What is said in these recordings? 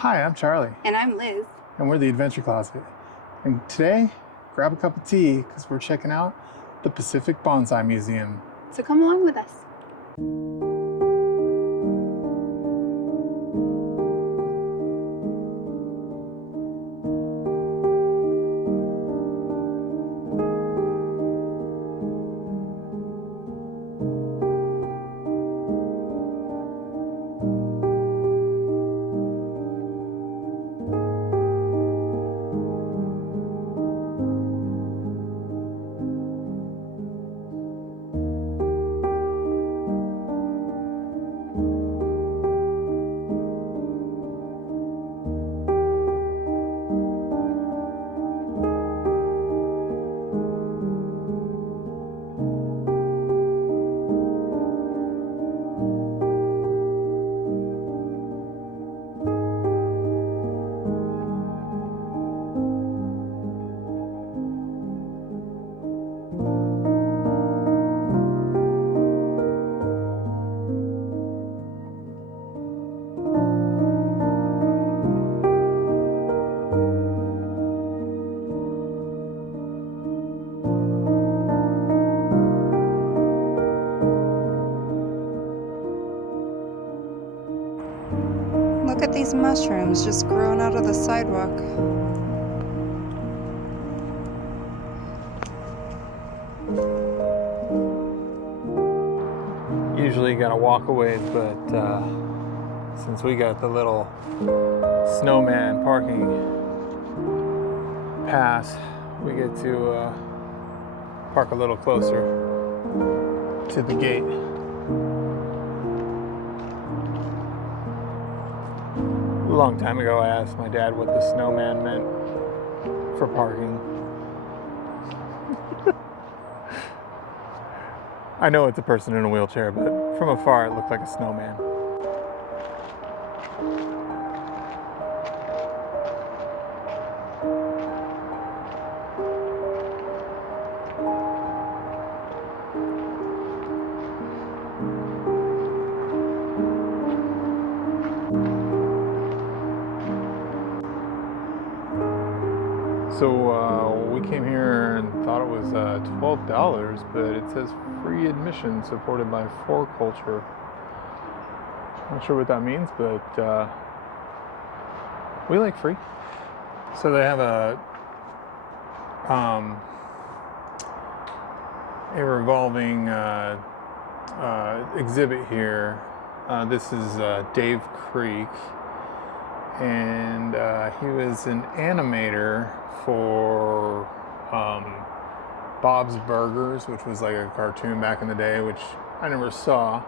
Hi, I'm Charlie. And I'm Liz. And we're the Adventure Closet. And today, grab a cup of tea because we're checking out the Pacific Bonsai Museum. So come along with us. Look at these mushrooms just growing out of the sidewalk. Usually you gotta walk away, but since we got the little snowman parking pass, we get to park a little closer to the gate. A long time ago, I asked my dad what the snowman meant for parking. I know it's a person in a wheelchair, but from afar it looked like a snowman. So we came here and thought it was $12, but it says free admission supported by Four Culture. Not sure what that means, but we like free. So they have a revolving exhibit here. This is Dave Creek, and he was an animator for Bob's Burgers, which was like a cartoon back in the day, which I never saw.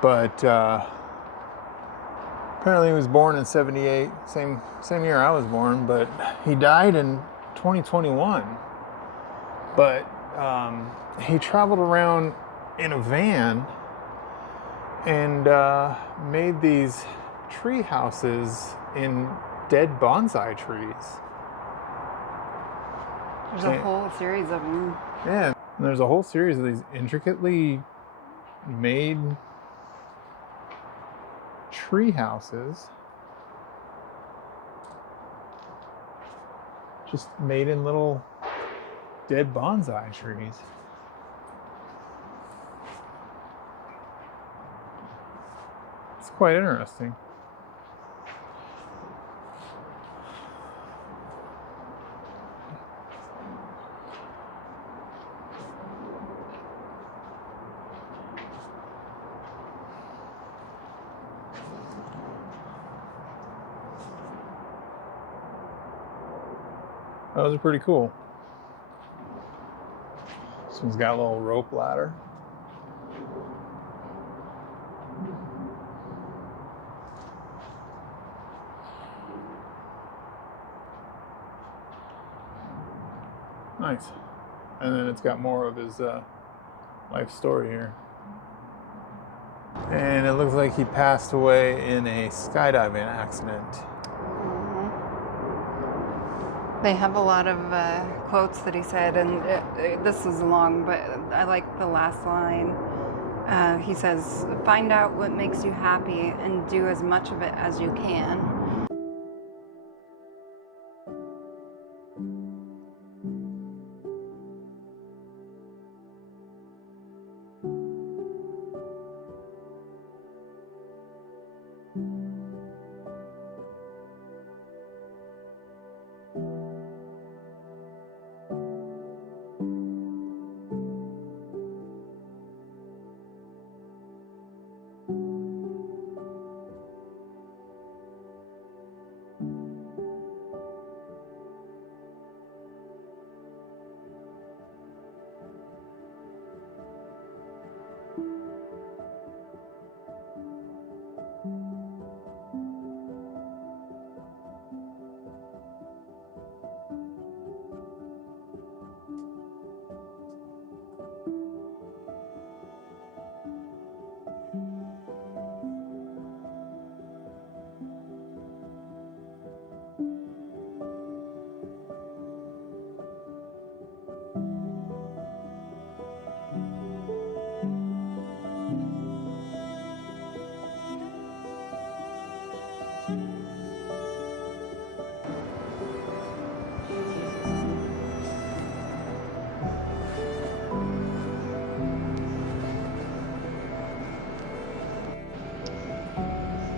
But apparently he was born in '78, same year I was born, but he died in 2021. But he traveled around in a van and made these tree houses in dead bonsai trees. There's a whole series of them. Yeah, and there's a whole series of these intricately made tree houses, just made in little dead bonsai trees. It's quite interesting. Those are pretty cool. This one's got a little rope ladder. Nice. And then it's got more of his life story here. And it looks like he passed away in a skydiving accident. They have a lot of quotes that he said, and this is long, but I like the last line. He says, find out what makes you happy and do as much of it as you can.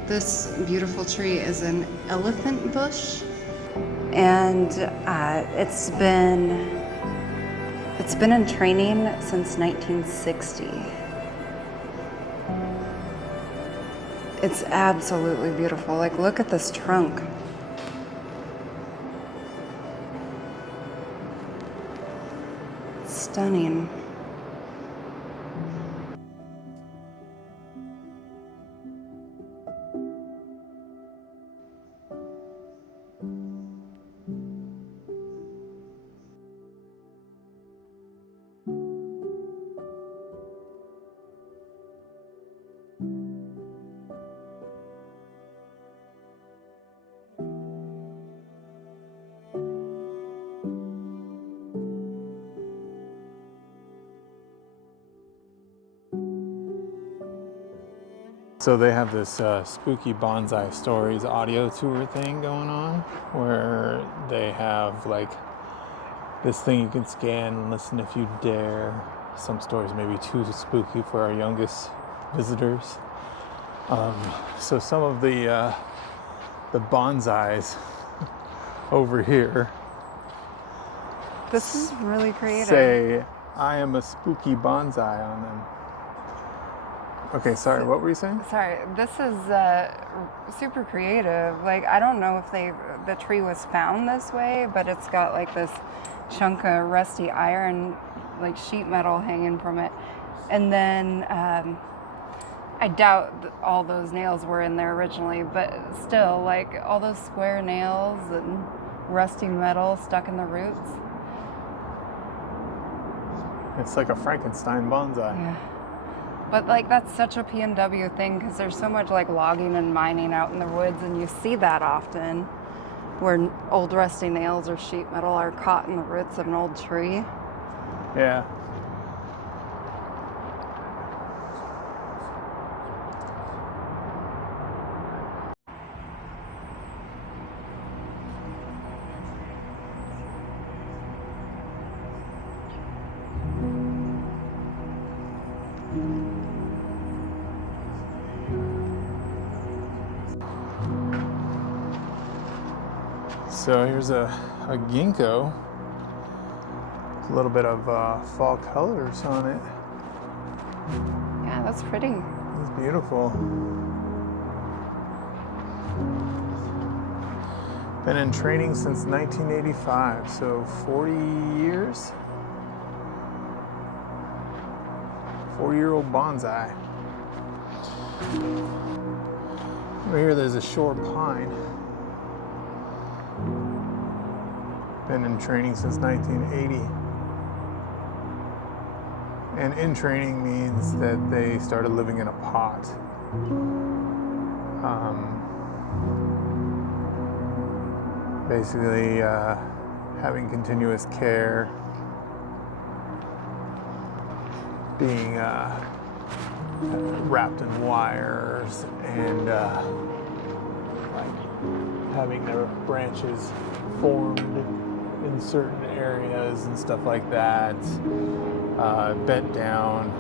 This beautiful tree is an elephant bush, and it's been in training since 1960. It's absolutely beautiful. Like, look at this trunk. It's stunning. So they have this spooky bonsai stories audio tour thing going on, where they have like this thing you can scan and listen if you dare. Some stories may be too spooky for our youngest visitors. So some of the bonsais over here This is really creative. say, "I am a spooky bonsai" on them. Okay, sorry, what were you saying? Sorry, this is super creative. Like, I don't know if the tree was found this way, but it's got like this chunk of rusty iron, like sheet metal hanging from it. And then I doubt all those nails were in there originally, but still, like, all those square nails and rusty metal stuck in the roots. It's like a Frankenstein bonsai. Yeah. But like, that's such a PNW thing, because there's so much like logging and mining out in the woods, and you see that often where old rusty nails or sheet metal are caught in the roots of an old tree. Yeah. So here's a ginkgo, a little bit of fall colors on it. Yeah, that's pretty. It's beautiful. Been in training since 1985, so 40 years. 40-year-old bonsai. Over here there's a shore pine. Been in training since 1980. And in training means that they started living in a pot. Basically having continuous care, being wrapped in wires and like having their branches formed in certain areas and stuff like that, bent down.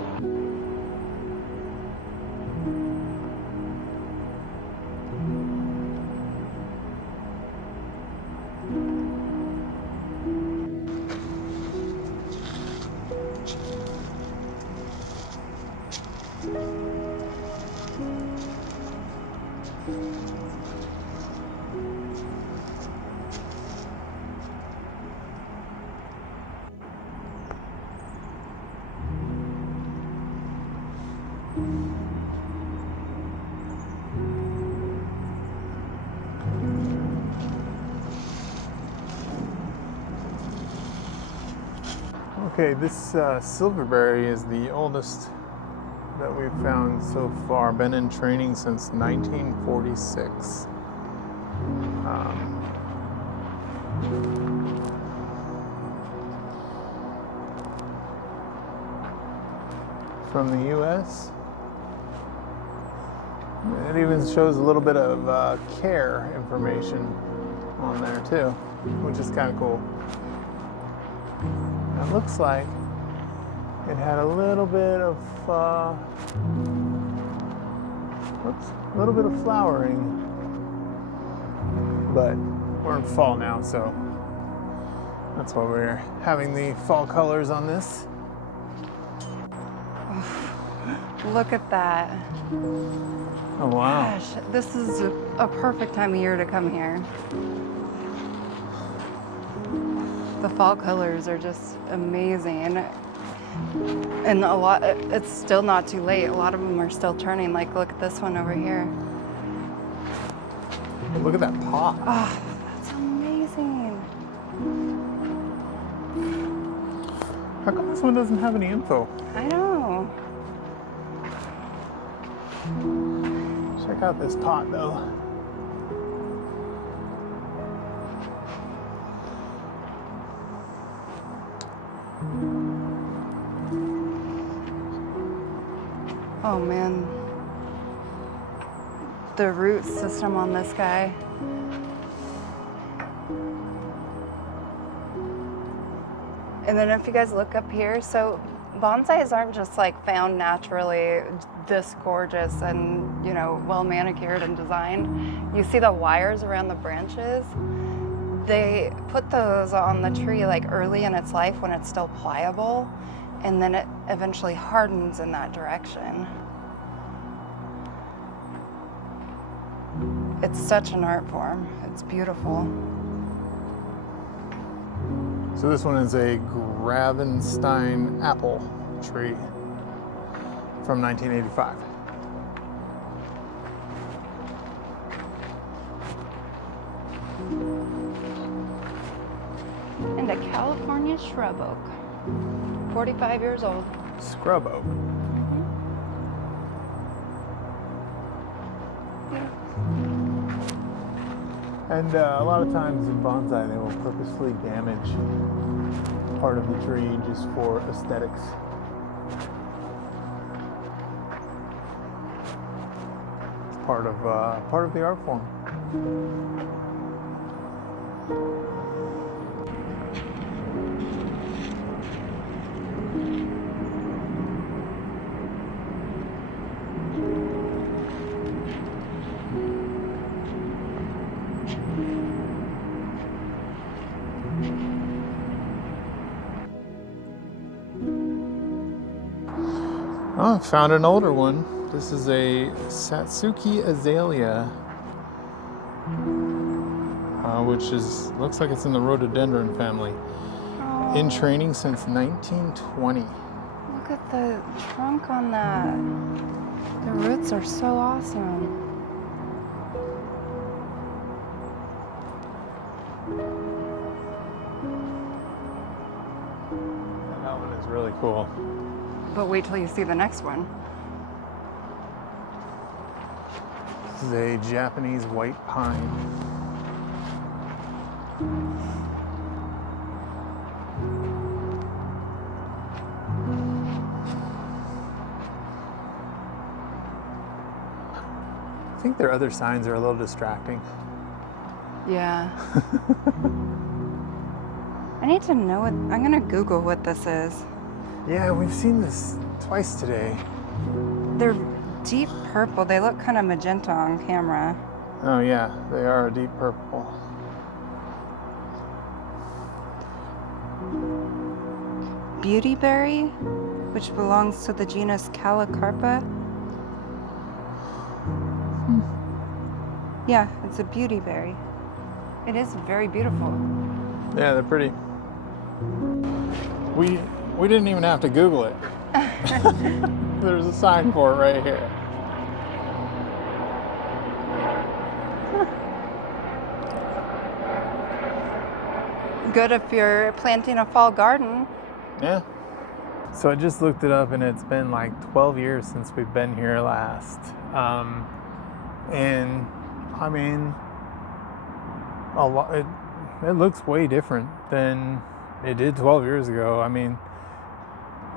Okay, this Silverberry is the oldest that we've found so far. Been in training since 1946. From the US. It even shows a little bit of care information on there too, which is kind of cool. It looks like it had a little bit of flowering, but we're in fall now, so that's why we're having the fall colors on this. Look at that. Oh wow. Gosh, this is a perfect time of year to come here. The fall colors are just amazing. And a lot, it's still not too late. A lot of them are still turning. Like, look at this one over here. Look at that pot. Oh, that's amazing. How come this one doesn't have any info? I know. Check out this pot though. Oh man. The root system on this guy. And then if you guys look up here, so bonsais aren't just like found naturally this gorgeous and, you know, well manicured and designed. You see the wires around the branches? They put those on the tree like early in its life when it's still pliable, and then it eventually hardens in that direction. It's such an art form. It's beautiful. So this one is a Gravenstein apple tree from 1985. And a California shrub oak. 45 years old. Scrub oak. And a lot of times in bonsai, they will purposefully damage part of the tree just for aesthetics. It's part of the art form. Oh, I found an older one. This is a Satsuki Azalea, which looks like it's in the rhododendron family. Oh, In training since 1920. look at the trunk on that. The roots are so awesome. That one is really cool. But wait till you see the next one. This is a Japanese white pine. their other signs are a little distracting. Yeah. I need to know what, I'm gonna Google what this is. Yeah, we've seen this twice today. They're deep purple. They look kind of magenta on camera. Oh yeah, they are a deep purple. Beautyberry, which belongs to the genus Calicarpa. Yeah, it's a beautyberry. It is very beautiful. Yeah, they're pretty. We didn't even have to Google it. There's a sign for it right here. Good if you're planting a fall garden. Yeah. So I just looked it up, and it's been like 12 years since we've been here last. And I mean, a lot. It looks way different than it did 12 years ago. I mean,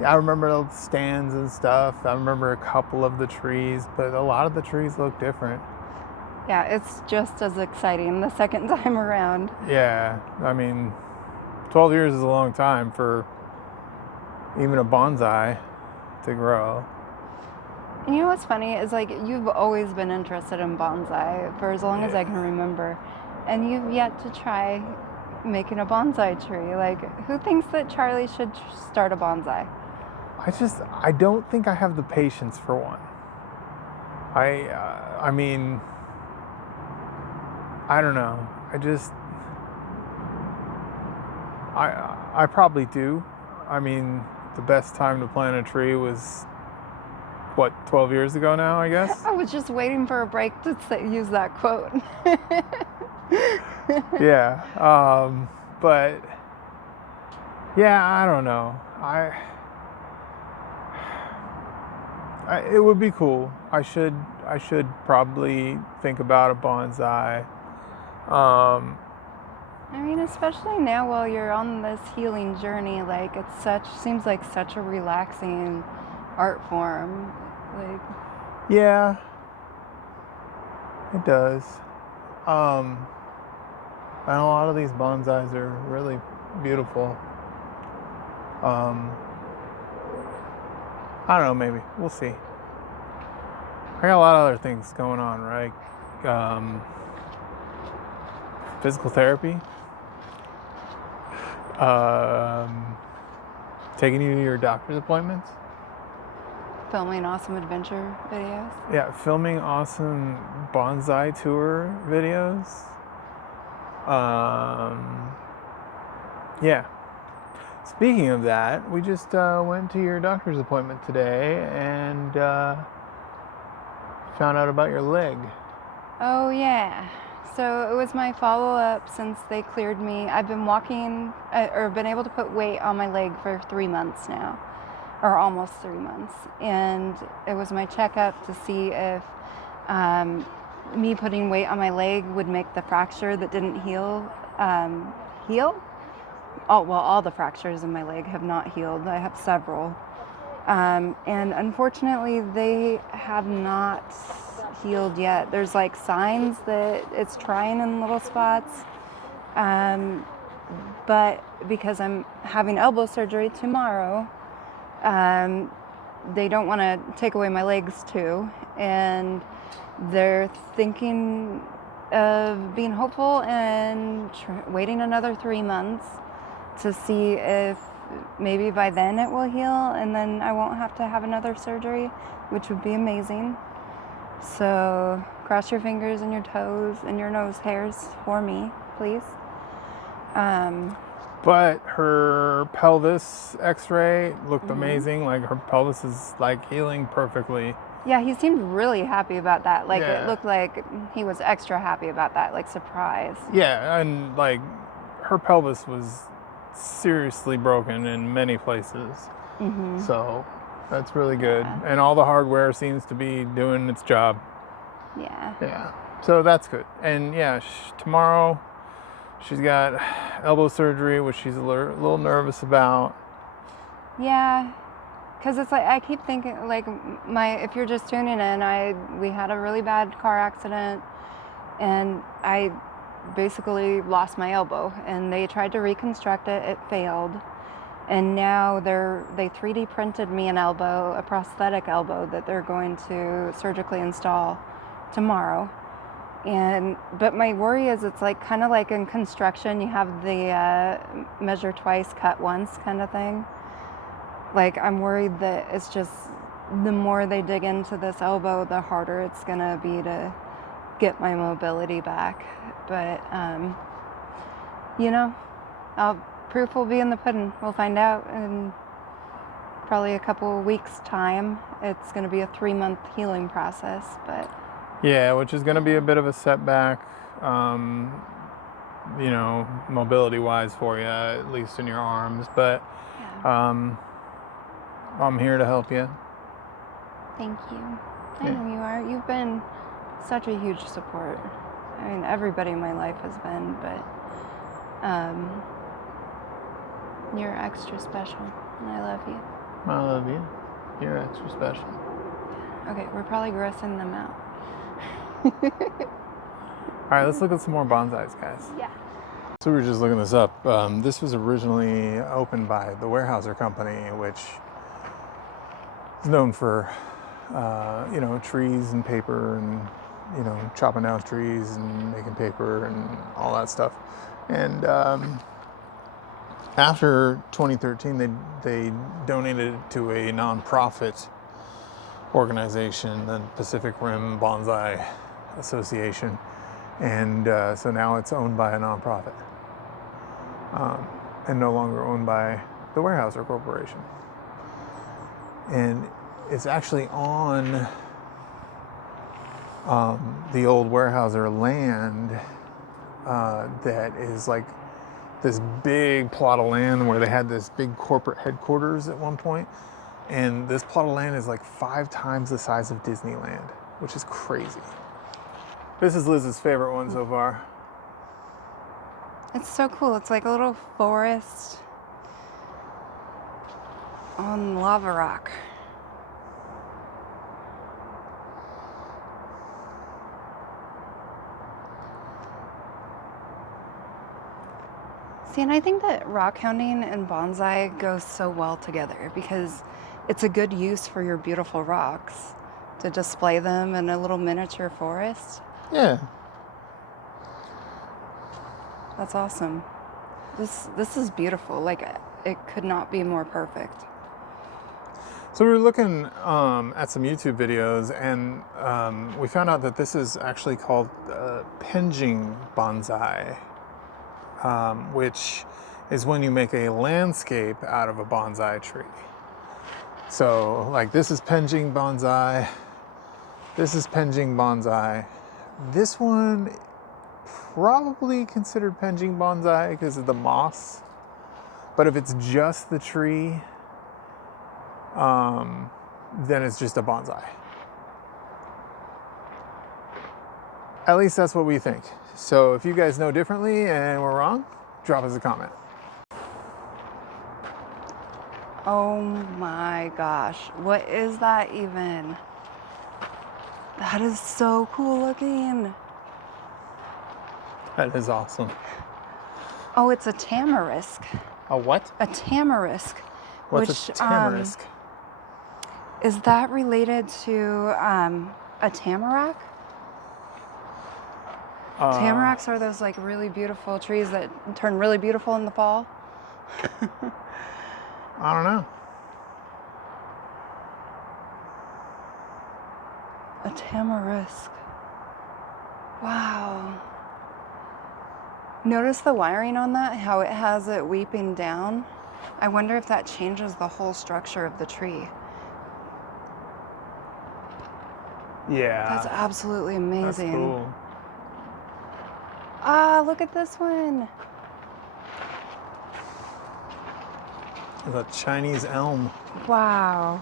I remember the stands and stuff. I remember a couple of the trees, but a lot of the trees look different. Yeah, it's just as exciting the second time around. Yeah, I mean, 12 years is a long time for even a bonsai to grow. And you know what's funny is like you've always been interested in bonsai for as long as I can remember. And you've yet to try making a bonsai tree. Like, who thinks that Charlie should start a bonsai? I don't think I have the patience for one. I mean, I don't know. I probably do. I mean, the best time to plant a tree was, what, 12 years ago now, I guess? I was just waiting for a break to use that quote. Yeah. But, yeah, I don't know. It would be cool. I should probably think about a bonsai. I mean, especially now while you're on this healing journey, like seems like such a relaxing art form. Like, yeah, it does. And a lot of these bonsais are really beautiful. I don't know, maybe. We'll see. I got a lot of other things going on, right? Physical therapy. Taking you to your doctor's appointments. filming awesome adventure videos. Yeah, filming awesome bonsai tour videos. Yeah. Speaking of that, we just went to your doctor's appointment today and found out about your leg. Oh yeah. So it was my follow-up since they cleared me. I've been walking or been able to put weight on my leg for 3 months now, or almost 3 months. And it was my checkup to see if me putting weight on my leg would make the fracture that didn't heal heal. Oh, well, all the fractures in my leg have not healed. I have several. And unfortunately, they have not healed yet. There's like signs that it's trying in little spots. But because I'm having elbow surgery tomorrow, they don't want to take away my legs too. And they're thinking of being hopeful and waiting another 3 months to see if maybe by then it will heal and then I won't have to have another surgery, which would be amazing. So cross your fingers and your toes and your nose hairs for me, please. But her pelvis x-ray looked amazing. Like her pelvis is like healing perfectly. Yeah, he seemed really happy about that. Like Yeah. It looked like he was extra happy about that, like surprised. Yeah, and like her pelvis was seriously broken in many places. So that's really good. Yeah. And all the hardware seems to be doing its job. Yeah. Yeah. So that's good. And yeah, tomorrow she's got elbow surgery, which she's a little nervous about. Yeah, because it's like I keep thinking like if you're just tuning in, we had a really bad car accident, and I basically lost my elbow, and they tried to reconstruct it. It failed, and now they 3D printed me an elbow, a prosthetic elbow that they're going to surgically install tomorrow. But my worry is it's like kind of like in construction, you have the measure twice, cut once kind of thing. Like I'm worried that it's just the more they dig into this elbow, the harder it's gonna be to get my mobility back. But you know, proof will be in the pudding. We'll find out in probably a couple of weeks' time. It's gonna be a 3-month healing process, but. Yeah, which is going to be a bit of a setback, you know, mobility-wise for you, at least in your arms. But I'm here to help you. Thank you. I know you are. You've been such a huge support. I mean, everybody in my life has been, but you're extra special, and I love you. I love you. You're extra special. Okay, we're probably grossing them out. All right, let's look at some more bonsais, guys. Yeah. So we were just looking this up. This was originally opened by the Weyerhaeuser Company, which is known for, you know, trees and paper and, you know, chopping down trees and making paper and all that stuff. And after 2013, they donated it to a nonprofit organization, the Pacific Rim Bonsai Association, and so now it's owned by a nonprofit and no longer owned by the Weyerhaeuser Corporation. And it's actually on the old Weyerhaeuser land that is like this big plot of land where they had this big corporate headquarters at one point. And this plot of land is like 5 times the size of Disneyland, which is crazy. This is Liz's favorite one so far. It's so cool. It's like a little forest on lava rock. See, and I think that rock hounding and bonsai go so well together because it's a good use for your beautiful rocks to display them in a little miniature forest. Yeah. That's awesome. This is beautiful. Like, it could not be more perfect. So we were looking at some YouTube videos, and we found out that this is actually called penging bonsai, which is when you make a landscape out of a bonsai tree. So, like, this is penging bonsai. This is penging bonsai. This one probably considered penging bonsai because of the moss. But if it's just the tree, then it's just a bonsai. At least that's what we think. So if you guys know differently and we're wrong, drop us a comment. Oh my gosh, what is that even? That is so cool looking. That is awesome. Oh, it's a tamarisk. A what? A tamarisk. What's a tamarisk? Is that related to a tamarack? Tamaracks are those like really beautiful trees that turn really beautiful in the fall. I don't know. A tamarisk. Wow. Notice the wiring on that, how it has it weeping down. I wonder if that changes the whole structure of the tree. Yeah. That's absolutely amazing. That's cool. Ah, look at this one. It's a Chinese elm. Wow.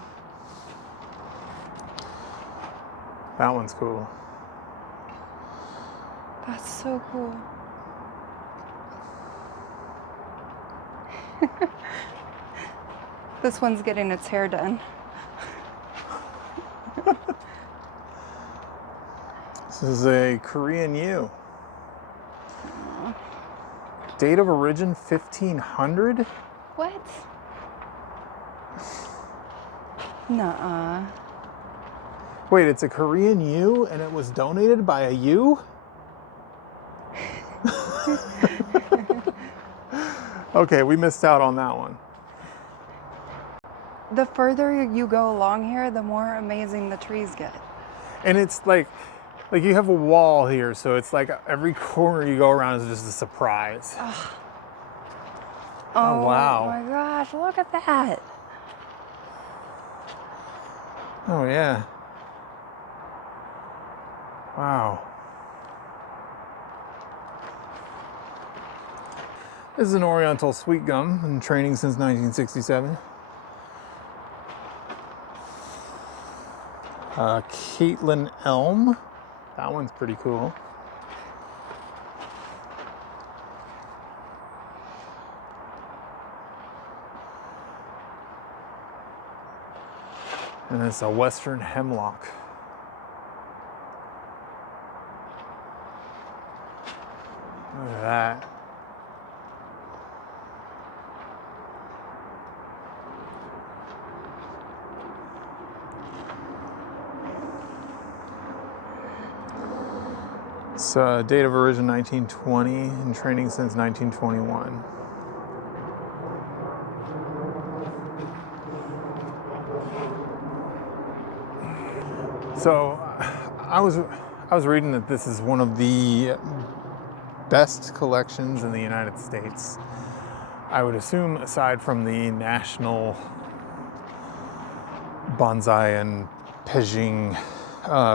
That one's cool. That's so cool. This one's getting its hair done. This is a Korean U. Date of origin 1500? What? Nuh-uh. Wait, it's a Korean U and it was donated by a U? Okay, we missed out on that one. The further you go along here, the more amazing the trees get. And it's like you have a wall here, so it's like every corner you go around is just a surprise. Oh wow. Oh my gosh, look at that. Oh yeah. Wow. This is an Oriental sweet gum in training since 1967. Caitlin Elm. That one's pretty cool. And it's a Western Hemlock. Look at that. It's date of origin 1920 and training since 1921. So I was reading that this is one of the best collections in the United States. I would assume, aside from the National Bonsai and Pejing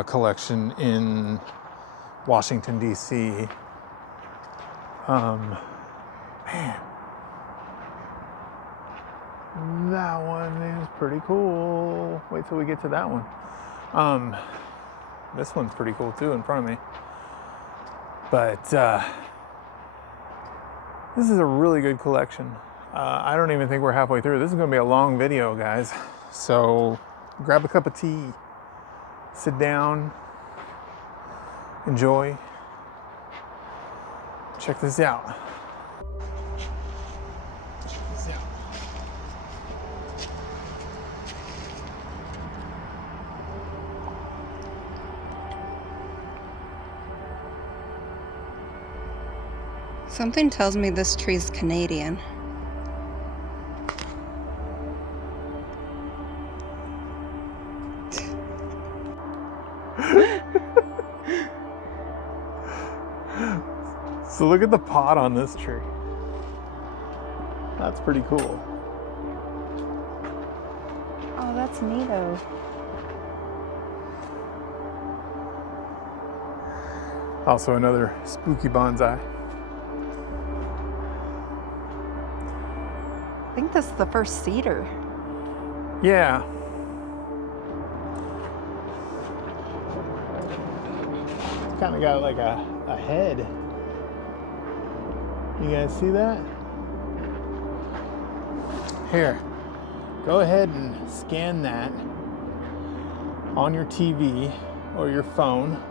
collection in Washington, D.C. Man, that one is pretty cool. Wait till we get to that one. This one's pretty cool too in front of me. But this is a really good collection. I don't even think we're halfway through. This is going to be a long video, guys. So grab a cup of tea, sit down, enjoy. Check this out. Check this out. Something tells me this tree's Canadian. So look at the pot on this tree. That's pretty cool. Oh, that's neato. Also another spooky bonsai. I think this is the first cedar. Yeah. It's kind of got like a head. You guys see that? Here, go ahead and scan that on your TV or your phone.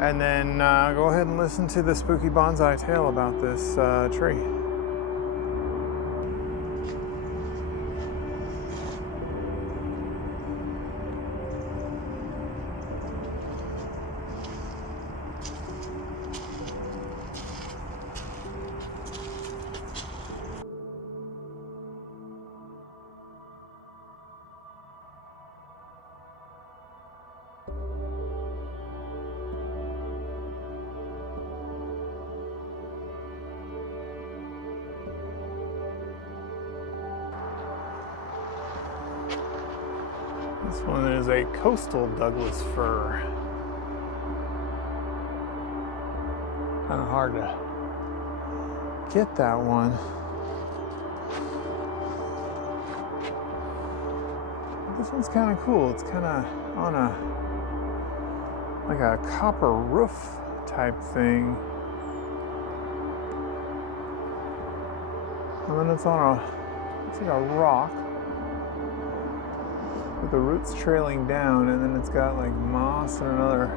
And then go ahead and listen to the spooky bonsai tale about this tree. This one is a coastal Douglas fir. Kind of hard to get that one. This one's kind of cool. It's kind of on like a copper roof type thing. And then it's on It's like a rock with the roots trailing down, and then it's got like moss and another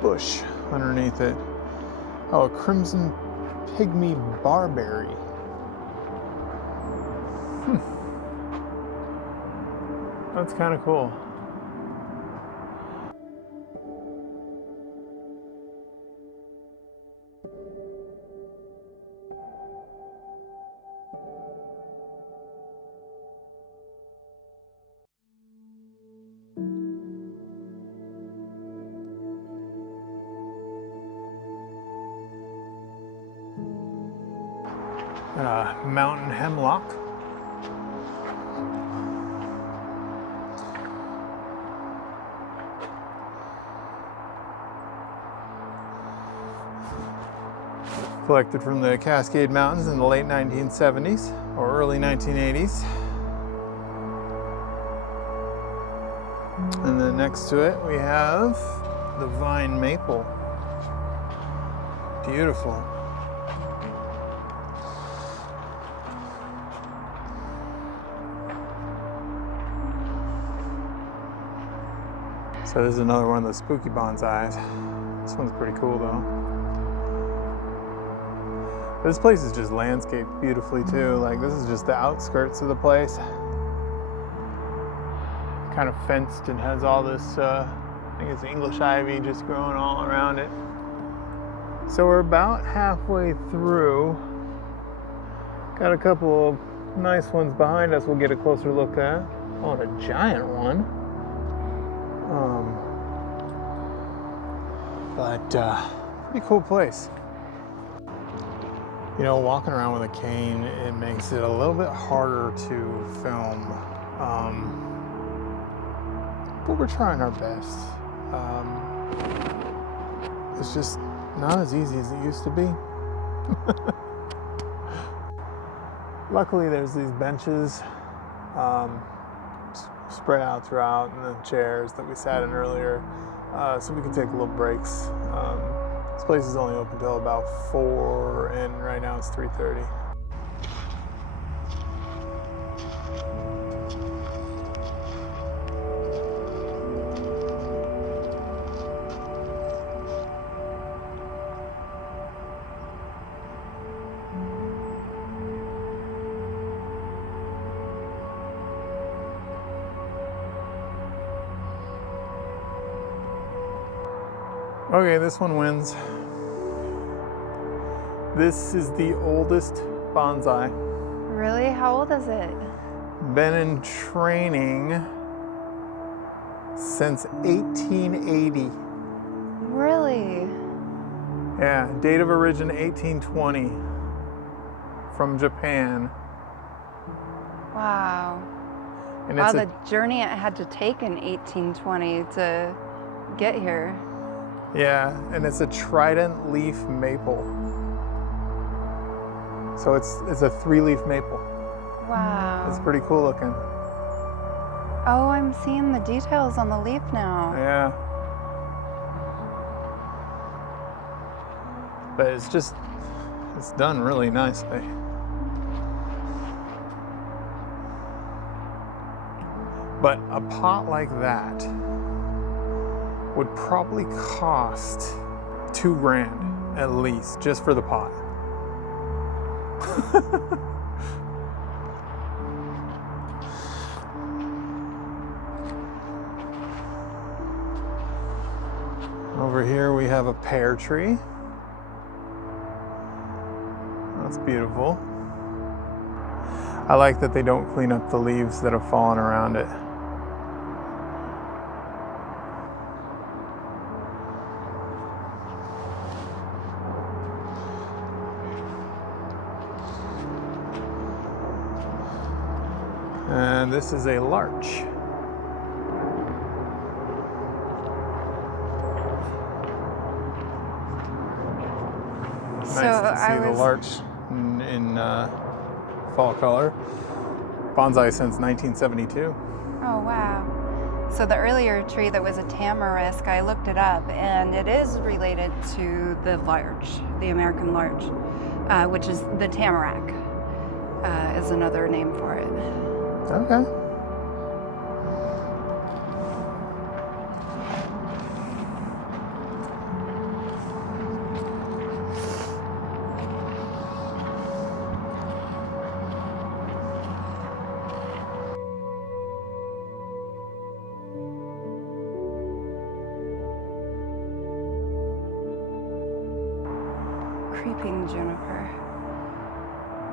bush underneath it. Oh, a crimson pygmy barberry. That's kind of cool. Mountain hemlock. Collected from the Cascade Mountains in the late 1970s or early 1980s. And then next to it we have the vine maple. Beautiful. So this is another one of those spooky bonsais. This one's pretty cool though. This place is just landscaped beautifully too. Like this is just the outskirts of the place. Kind of fenced and has all this, I think it's English ivy just growing all around it. So we're about halfway through. Got a couple of nice ones behind us we'll get a closer look at. Oh, and a giant one. Pretty cool place. You know, walking around with a cane, it makes it a little bit harder to film. But we're trying our best. It's just not as easy as it used to be. Luckily, there's these benches spread out throughout, and the chairs that we sat in earlier, so we can take little breaks. This place is only open till about 4, and right now it's 3:30. Okay, this one wins. This is the oldest bonsai. Really? How old is it? Been in training since 1880. Really? Yeah, date of origin 1820 from Japan. Wow. And Wow, it's the journey it had to take in 1820 to get here. Yeah, and it's a trident leaf maple. So it's a 3-leaf maple. Wow. It's pretty cool looking. Oh, I'm seeing the details on the leaf now. Yeah. But it's done really nicely. But a pot like that would probably cost $2,000 at least, just for the pot. Over here we have a pear tree. That's beautiful. I like that they don't clean up the leaves that have fallen around it. And this is a larch. Nice to see the larch in fall color. Bonsai since 1972. Oh, wow. So the earlier tree that was a tamarisk, I looked it up, and it is related to the larch, the American larch, which is the tamarack. is another name for it. Okay. Creeping juniper.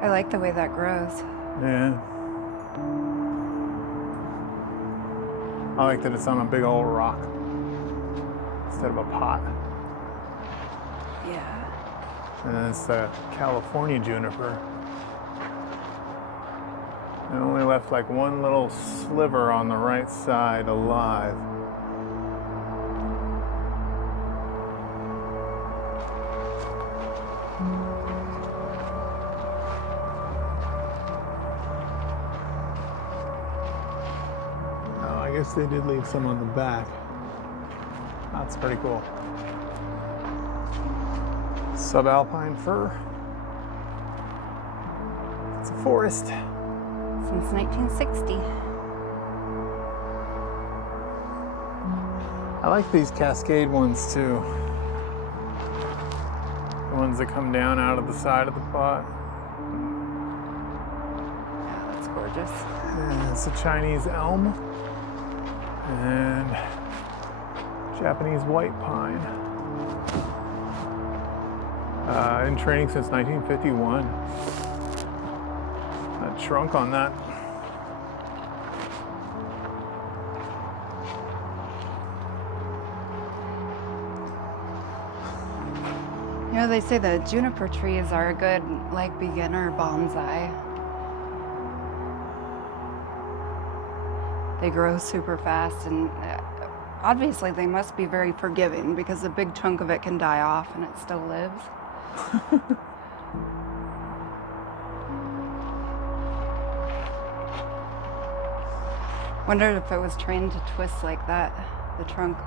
I like the way that grows. Yeah. I like that it's on a big old rock instead of a pot. Yeah. And then it's the California juniper. It only left like one little sliver on the right side alive. I guess they did leave some on the back. That's pretty cool. Subalpine fir. It's a forest. Since 1960. I like these Cascade ones too. The ones that come down out of the side of the pot. Yeah, that's gorgeous. And it's a Chinese elm. And Japanese white pine. In training since 1951. That trunk on that. You know, they say the juniper trees are a good, like, beginner bonsai. They grow super fast, and obviously they must be very forgiving because a big chunk of it can die off and it still lives. Wondered if it was trained to twist like that, the trunk.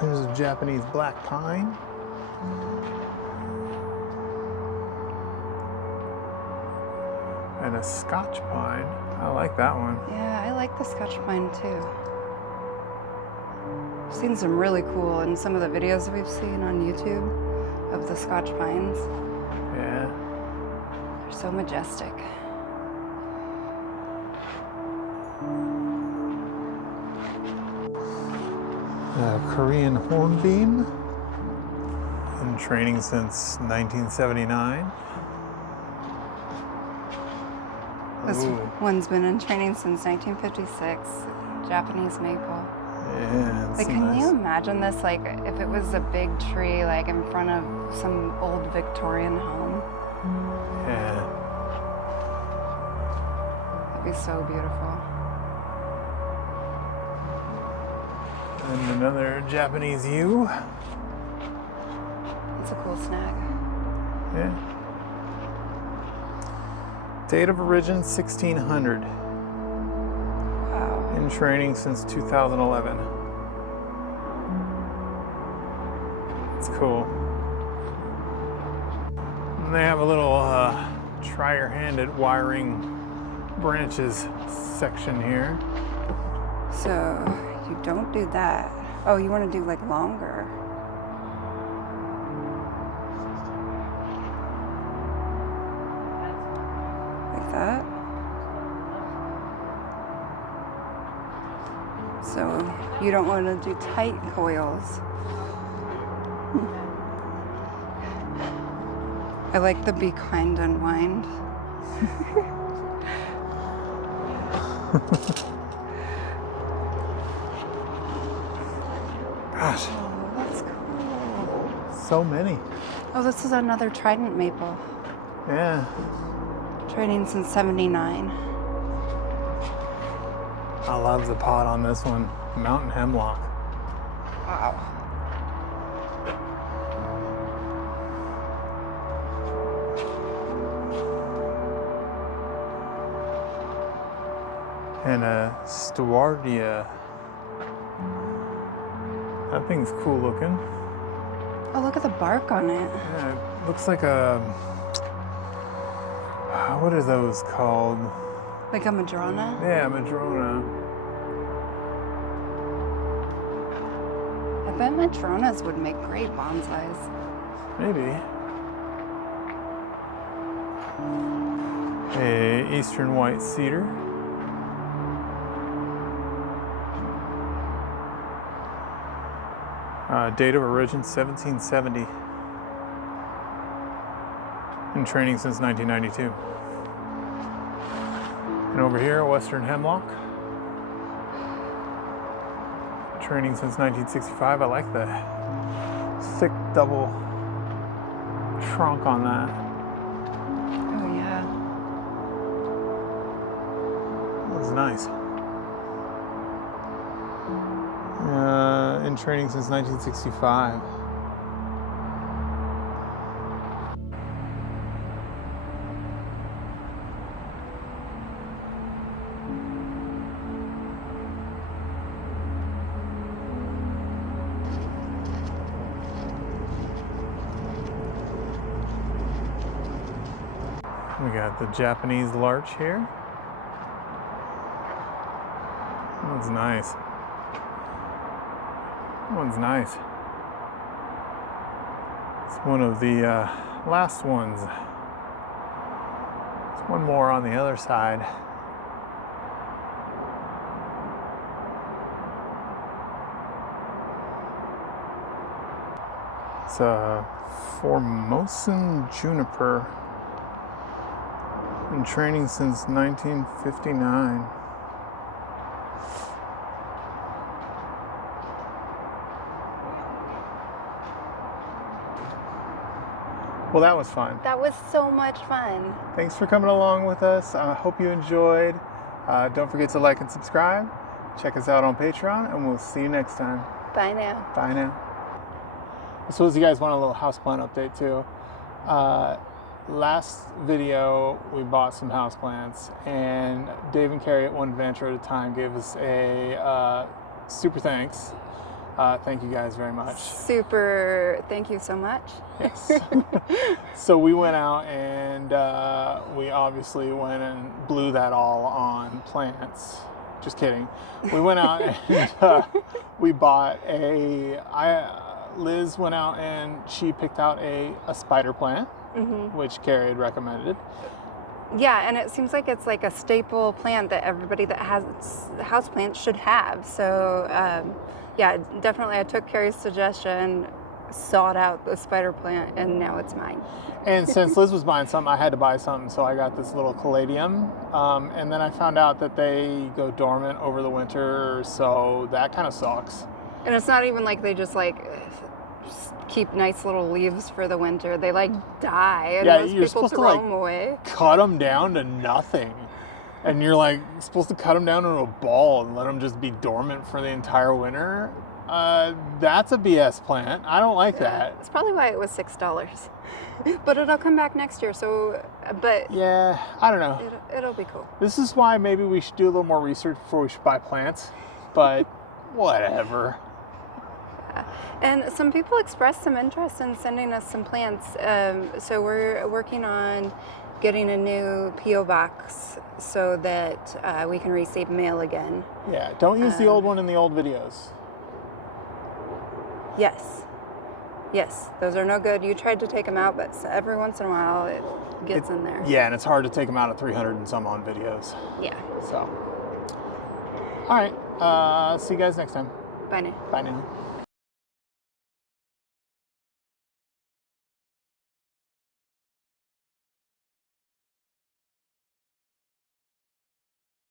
There's a Japanese black pine. And a Scotch pine. I like that one. Yeah, I like the Scotch pine too. I've seen some really cool in some of the videos we've seen on YouTube of the Scotch pines. Yeah. They're so majestic. Korean hornbeam. In training since 1979. This Ooh. one's been in training since 1956. Japanese maple. Yeah, it's Like, can nice. you imagine this? Like, if it was a big tree, like in front of some old Victorian home, Yeah. that'd be so beautiful. And another Japanese yew. It's a cool snag. Yeah. Date of origin 1600. Wow. In training since 2011. It's cool. And they have a little try your hand at wiring branches section here. So you don't do that. Oh, you want to do like longer. Like that. So you don't want to do tight coils. I like the be kind unwind. Gosh, Oh, that's cool. so many. Oh, this is another trident maple. Yeah. Training since 79. I love the pot on this one. Mountain hemlock. Wow. And a Stewardia Thing's cool looking. Oh, look at the bark on it. Yeah, it looks like a, what are those called? Like a Madrona? Yeah, Madrona. I bet Madronas would make great bonsais. Maybe. A Eastern white cedar. Date of origin 1770. In training since 1992. And over here, Western hemlock. Training since 1965. I like the thick double trunk on that. Oh yeah. That's nice. In training since 1965. We got the Japanese larch here. That one's nice. That one's nice. It's one of the last ones. There's one more on the other side. It's a Formosan juniper. Been training since 1959. Well, that was fun. That was so much fun. Thanks for coming along with us. I hope you enjoyed. Don't forget to like and subscribe. Check us out on Patreon, and we'll see you next time. Bye now. Bye now. I suppose you guys want a little houseplant update too. Last video, we bought some houseplants, and Dave and Carrie at One Adventure at a Time gave us a super thanks. Thank you guys very much. Super, thank you so much. Yes. So we went out and we obviously went and blew that all on plants. Just kidding. We went out and we bought Liz went out and she picked out a spider plant, which Carrie had recommended. Yeah, and it seems like it's like a staple plant that everybody that has houseplants should have. So, yeah, definitely I took Carrie's suggestion, sought out the spider plant, and now it's mine. And since Liz was buying something, I had to buy something, so I got this little caladium. And then I found out that they go dormant over the winter, so that kind of sucks. And it's not even like they just keep nice little leaves for the winter. They die, and Yeah, most you're people supposed to throw them away. cut them down to nothing. And you're supposed to cut them down into a ball and let them just be dormant for the entire winter. That's a BS plant. I don't like that. That's probably why it was $6. But it'll come back next year, so, but Yeah, I don't know. it'll be cool. This is why maybe we should do a little more research before we should buy plants. But whatever. And some people expressed some interest in sending us some plants. So we're working on getting a new P.O. box so that we can receive mail again. Yeah, don't use the old one in the old videos. Yes, those are no good. You tried to take them out, but every once in a while it gets in there. Yeah, and it's hard to take them out of 300 and some on videos. Yeah. So, all right. See you guys next time. Bye now. Bye now.